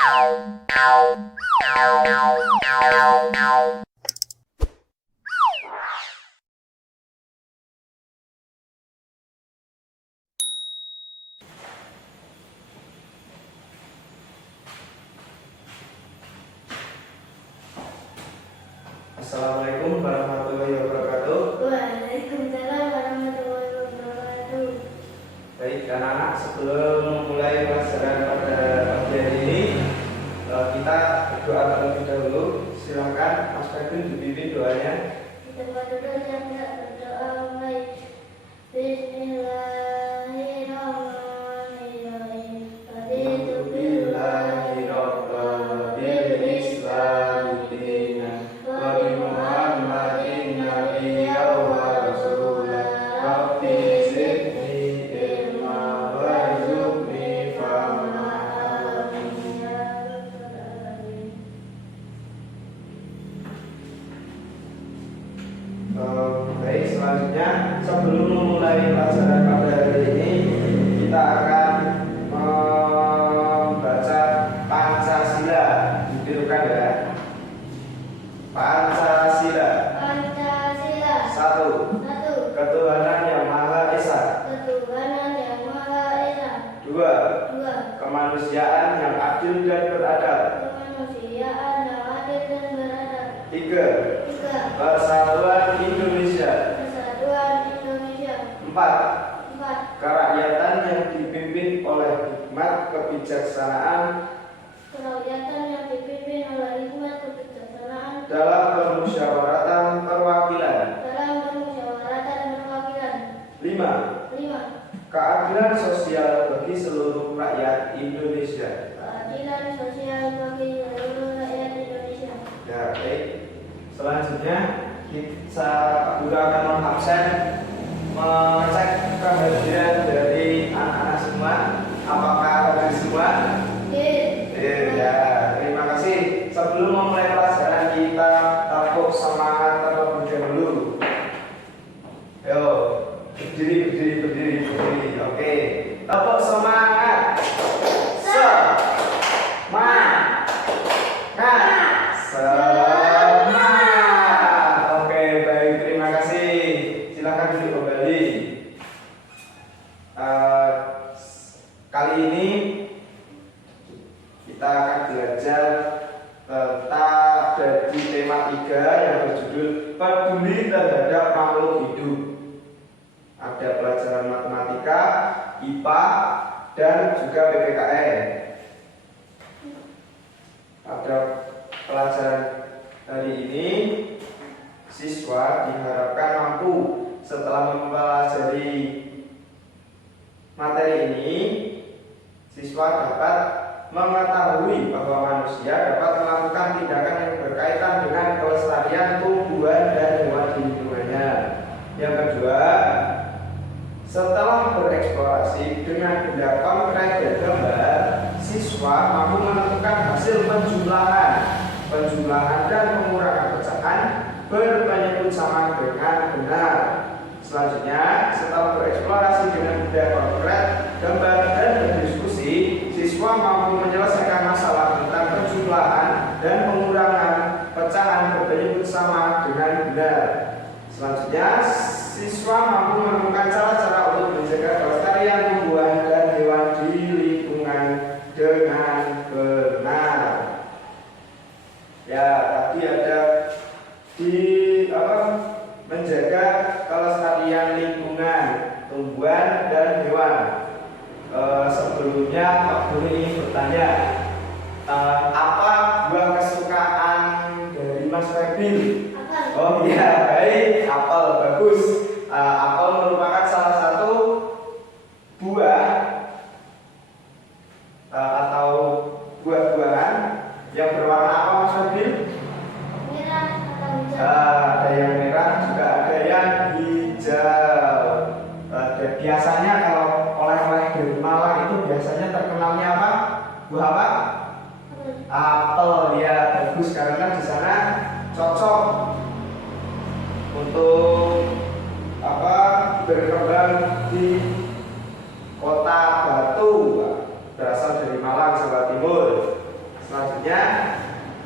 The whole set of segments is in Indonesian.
Assalamualaikum warahmatullahi wabarakatuh. Waalaikumsalam warahmatullahi wabarakatuh. Baik anak-anak, sebelum memulai pelajaran pada pagi hari ini, kita berdoa terlebih dahulu. Silakan Mas Febri dipimpin doanya. Kita berdoa yang tidak berdoa mulai. Bismillahirrahmanirrahim. Raditu billahi rabban bil Islam dinan wa bi Muhammadin nabiyyan wa rasulan. Rabbi zidni ilma warzuqni fahma. Amin ya rabbal alamin. Baik, selanjutnya sebelum memulai pelajaran pada hari ini, kita akan membaca Pancasila. Ditirukan ya. Pancasila. Pancasila. Satu. Ketuhanan yang Maha Esa. Ketuhanan yang Maha Esa. Dua. 2. Kemanusiaan yang adil dan beradab. Kemanusiaan yang adil dan beradab. Tiga. 3. Persatuan Indonesia. Persatuan Indonesia. 4. 4. Kerakyatan yang dipimpin oleh hikmat kebijaksanaan Kerakyatan yang dipimpin oleh hikmat kebijaksanaan dalam permusyawaratan perwakilan. dalam permusyawaratan perwakilan. 5. 5. Keadilan sosial bagi seluruh rakyat Indonesia. Keadilan sosial bagi seluruh rakyat Indonesia. Ya, baik. Selanjutnya kita guru akan mengabsen, mengecek kehadiran dari anak-anak semua. Apakah hadir semua? Ya, terima kasih. Sebelum memulai pelajaran, kita tepuk semangat terlebih dahulu. Ayo, berdiri. Oke, tepuk semangat. Semangat. Oke, baik, terima kasih. Silakan duduk kembali. Kali ini kita akan belajar tentang dari tema 3 yang berjudul peduli terhadap makhluk hidup. Ada pelajaran matematika, IPA, dan juga PPKN. Pada pelajaran hari ini, siswa diharapkan mampu setelah mempelajari materi ini, siswa dapat mengetahui bahwa manusia dapat melakukan tindakan yang berkaitan dengan kelestarian tumbuhan dan hewan di lingkungannya. Yang kedua, setelah bereksplorasi dengan benda konkret dan gambar, siswa mampu menentukan hasil penjumlahan dan pengurangan pecahan berpenyebut sama dengan benar. Selanjutnya, setelah bereksplorasi dengan benda konkret, gambar, dan berdiskusi, siswa mampu menyelesaikan masalah tentang penjumlahan dan pengurangan pecahan berpenyebut sama dengan benar. Selanjutnya, siswa mampu menemukan cara-cara untuk menjaga kelestarian tumbuhan dan hewan di lingkungan dengan benar. Ya, tadi ada menjaga kelestarian lingkungan, tumbuhan dan hewan. Sebelumnya Pak Guru ingin bertanya, apa buah kesukaan dari Mas Febri? Oh iya, baik, apel, bagus. Apel merupakan salah satu buah atau buah-buahan yang berwarna apa, Mas Febri? Merah atau hijau. Ada yang merah, juga ada yang hijau. Dan biasanya kalau oleh-oleh dari Malang itu biasanya terkenalnya apa? Buah apa? Apel, ya, bagus karena di sana cocok untuk berkembang di kota Batu, berasal dari Malang, Jawa Timur. Selanjutnya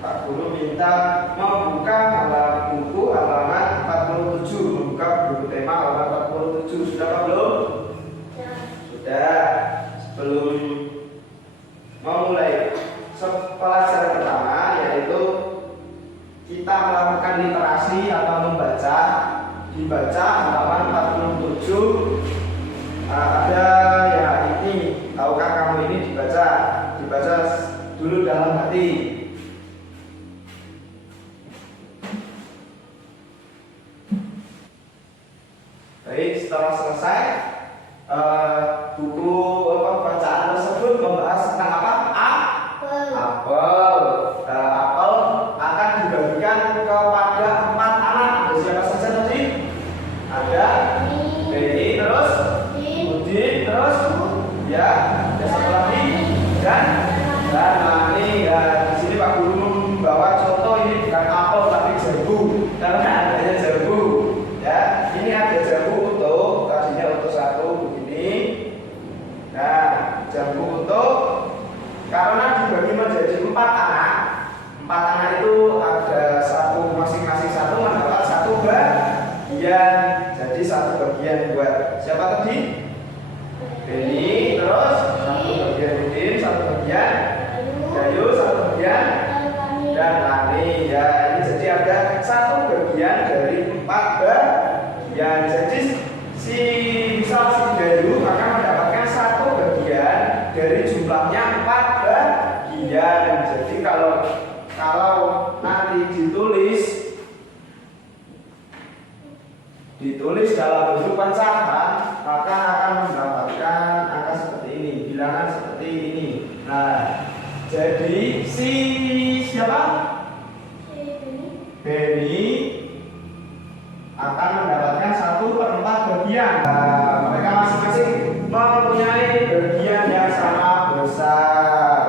Pak Guru minta membuka buku halaman 47, membuka buku tema halaman 47. Sudah Pak belum? Ya. Sudah. Sebelum memulai pelajaran pertama, yaitu kita melakukan literasi atau membaca, dibaca halaman 47. Ada ya ini, tahukah kamu ini dibaca dulu dalam hati. Baik, setelah selesai buku bacaan tersebut membahas tentang apa? Apel. Apel akan dibagikan kepada 4 anak. Ada siapa saja tadi? Ada Beni, terus Udin, terus ya, ada satu lagi dan Lani. Ya, di sini Pak Guru membawa contoh, ini bukan apel tapi jambu karena adanya jambu. Ya, ini ada jambu utuh, tadinya utuh 1 begini. Nah, jambu utuh karena dibagi menjadi 4 anak. 4 anak itu ada masing-masing satu mendapat 1 bagian. Jadi 1 bagian buat siapa tadi? Beni, terus 1 bagian Udin, 1 bagian Gayu, 1 bagian dan Lani. Ya, ini jadi ada 1 bagian dari 4 bagian. Jadi si Gayu akan mendapatkan 1 bagian dari jumlahnya 4 bagian. Jadi kalau nanti ditulis dalam bentuk pecahan, maka akan mendapatkan angka seperti ini, bilangan seperti ini. Nah, jadi si siapa? Beni akan mendapatkan 1/4 bagian. Nah, mereka masing-masing mempunyai bagian yang sama besar.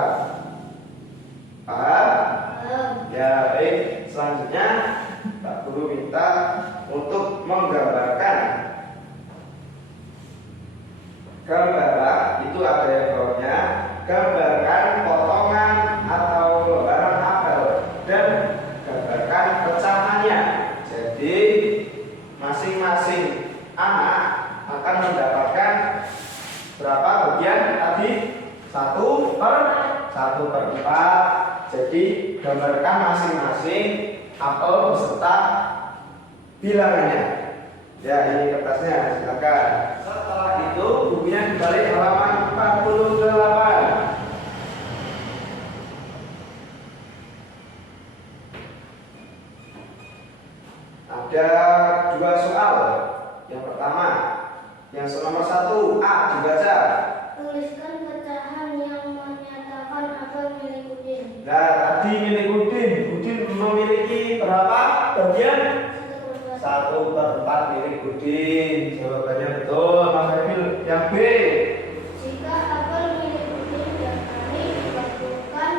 Paham? Ya, baik. Selanjutnya Pak Guru minta untuk menggambarkan itu ada yang bawahnya, gambarkan potongan atau lembaran apel dan gambarkan pecahannya. Jadi masing-masing anak akan mendapatkan berapa bagian tadi? 1/4. Jadi gambarkan masing-masing apel beserta bilangannya. Ya, ini kertasnya, silakan. Setelah itu bukunya dibalik halaman 48. Ada 2 soal. Yang pertama, yang nomor 1 A dibaca. Tuliskan pecahan yang menyatakan apel milik Udin. Nah, tadi milik Udin. Udin memiliki berapa bagian? 1/4 milik Udin. Jawabannya betul, Mas Emil. Yang B. Jika apel milik Udin dan Ani digabungkan,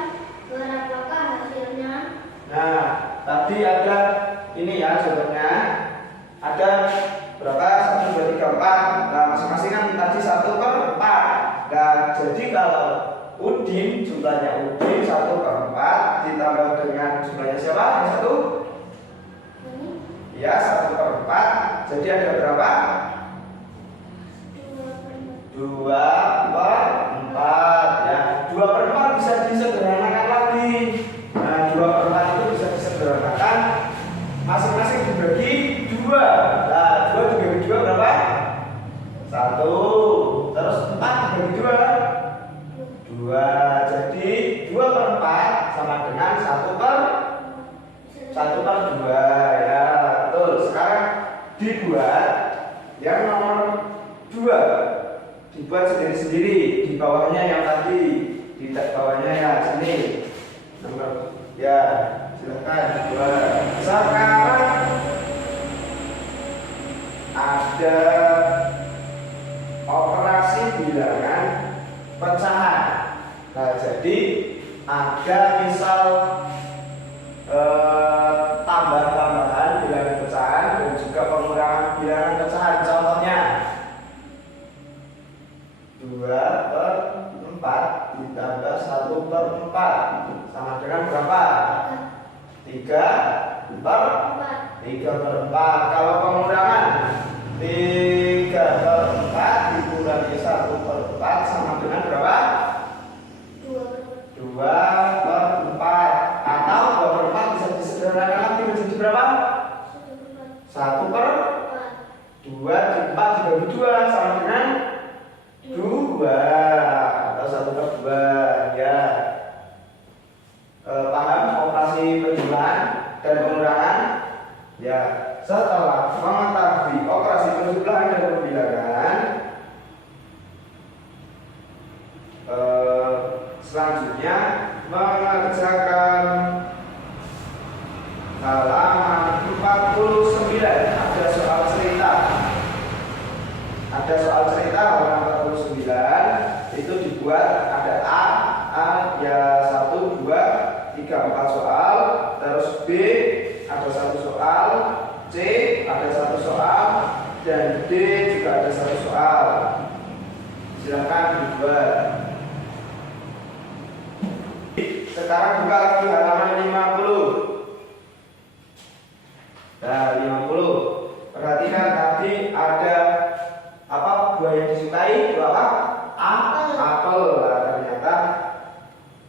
berapakah hasilnya? Nah, tadi ada ini ya jawabannya. Ada berapa? 1, 2, 3, 4. Nah, masing-masing kan tadi 1/4. Nah, jadi kalau Udin, jumlahnya Udin 1/4 ditambah dengan jumlahnya siapa? Yang satu? Ya, 1/4. Jadi ada berapa? 2/4. Ya, 2/4 bisa disederhanakan lagi. Nah, 2/4 itu bisa disederhanakan masing-masing dibagi 2. Nah, 2 dibagi 2 berapa? 1. Terus 4 dibagi 2? 2. Jadi 2/4 sama dengan 1/2. Ya, betul. Sekarang dibuat yang nomor 2. Dibuat sendiri-sendiri. Di bawahnya yang tadi, di bawahnya ya sini. Nomor ya, silakan dibuat. Sekarang ada operasi bilangan pecahan. Nah, jadi ada misal tambah-tambahan bilangan pecahan dan juga pengurangan bilangan pecahan. Contohnya 2/4 ditambah 1/4. sama dengan berapa? 3/4. Kalau pengurangan 3/4 dikurangi 1/4 sama dengan berapa? 2/4. Atau 2/4 bisa disederhanakan lagi menjadi berapa? 1/2 dibagi 2 sama dengan 2 atau 1/2 ya. Paham operasi penjumlahan dan pengurangan? Ya, setelah mengetahui operasi penjumlahan dan pembilangan, selanjutnya mengerjakan halaman 49. Ada soal cerita halaman 49 itu dibuat ada A ya 1, 2, 3, 4 soal, terus B ada 1 soal, C ada 1 soal, dan D juga ada 1 soal. Silakan dibuat. Sekarang buka lagi halaman 50. Nah, 50. Perhatikan tadi ada apa buah yang disukai? Buah apa? Apel. Nah, ternyata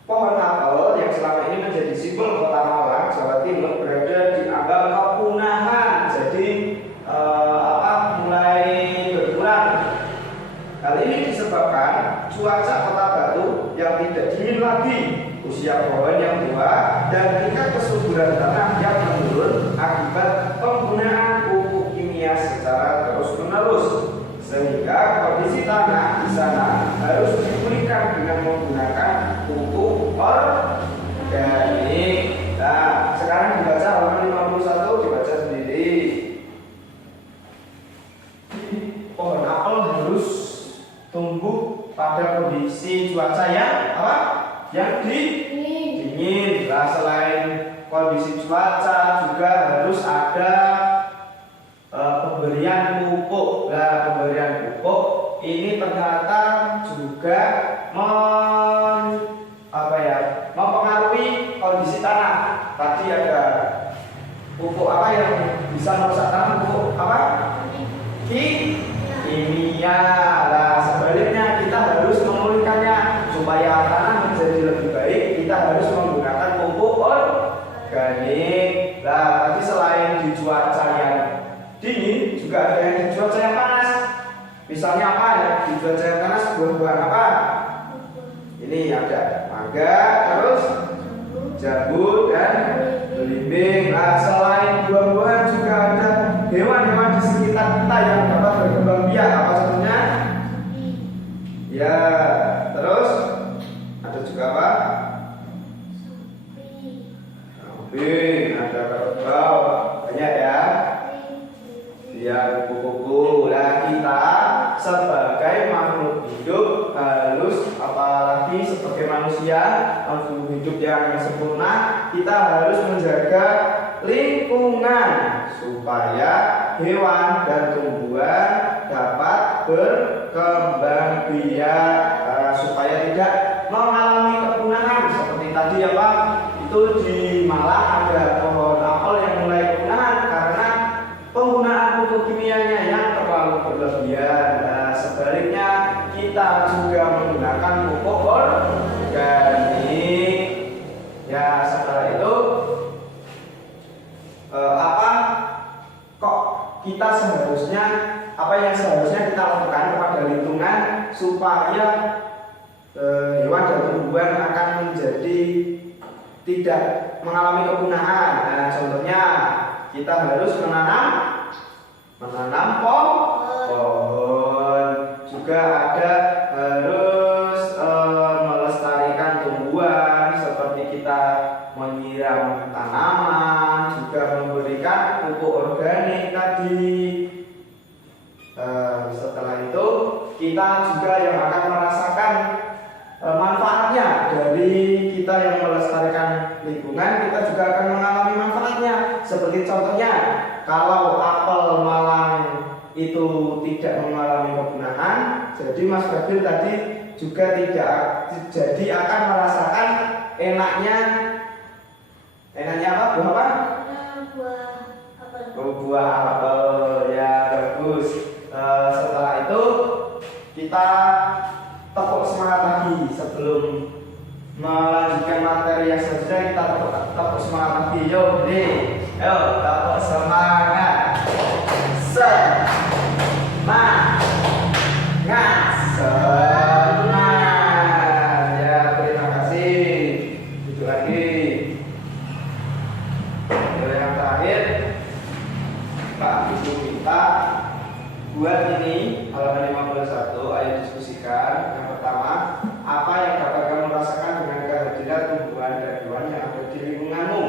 pohon apel yang selama ini menjadi simbol Kota Malang, Jawa Timur berada di ambang kepunahan. Jadi mulai berkurang. Hal ini disebabkan cuaca Kota Batu yang tidak dingin lagi, usia pohon yang tua, dan tingkat kesuburan tanah yang menurun akibat penggunaan pupuk kimia secara terus-menerus. Sehingga kondisi tanah di sana harus dipulihkan dengan menggunakan pupuk organik. Nah, sekarang dibaca halaman 51, dibaca sendiri. Pohon apel harus tumbuh pada kondisi cuaca yang apa? Yang dingin. Nah, selain kondisi cuaca juga harus ada pemberian pupuk. Nah, pemberian pupuk ini ternyata juga mempengaruhi kondisi tanah. Tadi ada pupuk apa yang bisa merusak tanah? Pupuk apa? Kimia. Nah, sebaliknya kita harus memulihkannya supaya tanah menjadi lebih baik. Kita harus menggunakan pupuk organik. Nah, tadi selain di cuaca yang dingin juga ada yang di cuaca yang panas. Misalnya apa ya? Di cuaca yang panas buah-buahan apa? Ini ada mangga, terus jambu dan belimbing. Nah, selain buah-buahan juga ada hewan-hewan di sekitar kita yang dapat berkembang biak. Apa contohnya? Ya, terus ada juga apa? Kambing, ada kerbau, banyak ya. Ya, kupu-kupu. Nah, kita sebagai makhluk hidup harus, apalagi sebagai manusia, makhluk hidup yang sempurna, kita harus menjaga lingkungan supaya hewan dan tumbuhan dapat berkembang biak, supaya tidak mengalami kepunahan. Seperti tadi apa? Itu di Malang ada pohon apel yang mulai kepunahan karena penggunaan pupuk kimianya yang terlalu berlebihan. Nah, sebaliknya kita juga menggunakan pupuk organik. Ya, setelah itu kita seharusnya apa yang seharusnya kita lakukan kepada lingkungan supaya hewan dan tumbuhan akan menjadi tidak mengalami kepunahan. Nah, contohnya kita harus menanam pohon. Juga ada harus melestarikan tumbuhan seperti kita menyiram tanaman, juga memberikan pupuk organik tadi. Setelah itu kita juga yang akan merasakan manfaatnya dari kita yang melestarikan lingkungan, kita juga akan mengalami manfaatnya. Seperti contohnya, kalau apel Malang itu tidak mengalami kepunahan, jadi Mas Fadil tadi juga tidak jadi akan merasakan enaknya apa? Buah apa? Buah apel. Oh, buah apel. Ya, bagus. Setelah itu kita tepuk semangat lagi sebelum melanjutkan materi yang selanjutnya. Kita tepuk semangat lagi. Yuk, nih. Ayo, tepuk semangat. Semangat. Semangat. Ya, terima kasih. Itu lagi. Yang terakhir, Pak Ibu minta buat ini halaman 51. Ayo diskusikan. Yang pertama, apa yang dapat kamu rasakan dengan kehadiran tumbuhan dan hewan yang ada di lingkunganmu?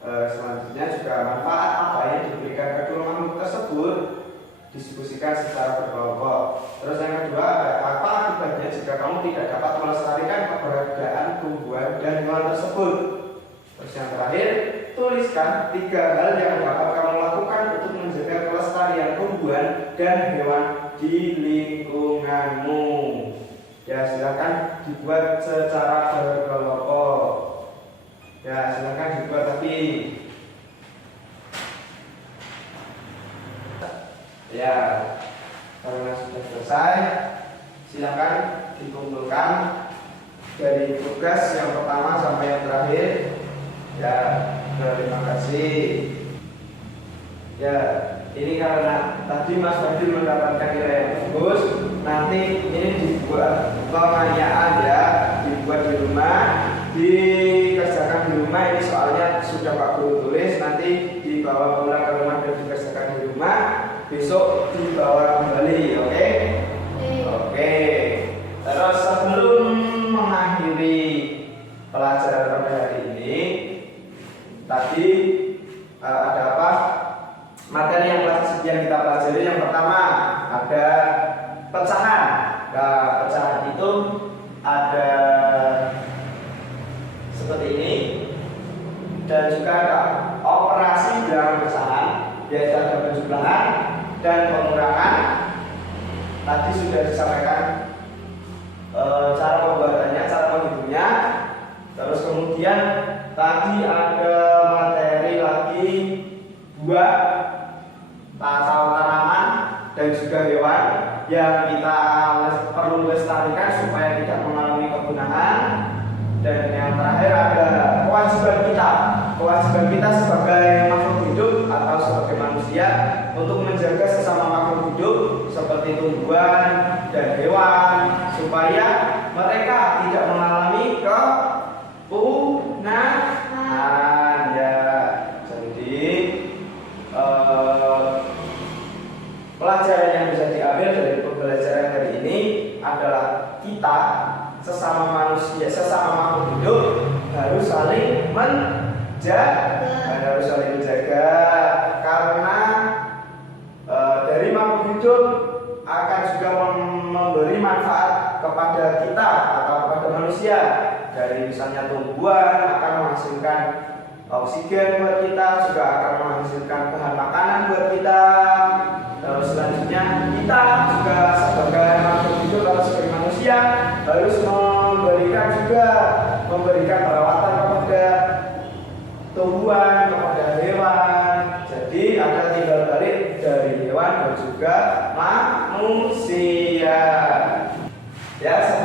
Selanjutnya juga manfaat apa yang diberikan kedua makhluk tersebut, diskusikan secara berkelompok. Terus yang kedua, apa akibatnya jika kamu tidak dapat melestarikan keberadaan tumbuhan dan hewan tersebut? Terus yang terakhir, tuliskan 3 hal yang dapat kamu lakukan untuk menjaga kelestarian tumbuhan dan hewan di lingkunganmu. Ya, silakan dibuat secara berkelompok. Ya, silakan dibuat lagi. Ya, karena sudah selesai, silakan dikumpulkan dari tugas yang pertama sampai yang terakhir. Ya, terima kasih. Ya, ini karena tadi Mas Fadil mendapatkan nilai yang bagus, nanti ini dibuat penganiayaan ya, dibuat di rumah, dikerjakan di rumah. Ini soalnya sudah Pak Guru tulis, nanti dibawa pulang ke rumah dan dikerjakan di rumah. Besok dibawa kembali, oke? Oke. Terus sebelum mengakhiri pelajaran pada hari ini, tadi ada apa? Materi yang kita pelajari yang pertama ada pecahan. Nah, pecahan itu ada seperti ini, dan juga ada operasi bilangan pecahan, yaitu ada penjumlahan dan pengurangan. Tadi sudah disampaikan cara pembuatannya, cara menghitungnya. Terus kemudian tadi ada materi lagi buah atau tanaman dan juga hewan yang kita perlu lestarikan supaya tidak mengalami kepunahan. Dan yang terakhir ada kewajiban kita sebagai makhluk hidup atau sebagai manusia untuk menjaga sesama makhluk hidup seperti tumbuhan dan hewan supaya mereka tidak mengalami kepunahan. Ya, jadi pelajaran yang bisa diambil dari pembelajaran hari ini adalah kita sesama manusia, sesama makhluk hidup harus saling menjaga, karena dari makhluk hidup akan juga memberi manfaat kepada kita atau kepada manusia. Dari misalnya tumbuhan akan menghasilkan oksigen buat kita, juga akan menghasilkan bahan makanan buat kita. Terus selanjutnya kita juga sebagai makhluk hidup atau sebagai manusia harus memberikan perawatan kepada tumbuhan, kepada hewan. Jadi ada timbal balik dari hewan dan juga manusia. Ya.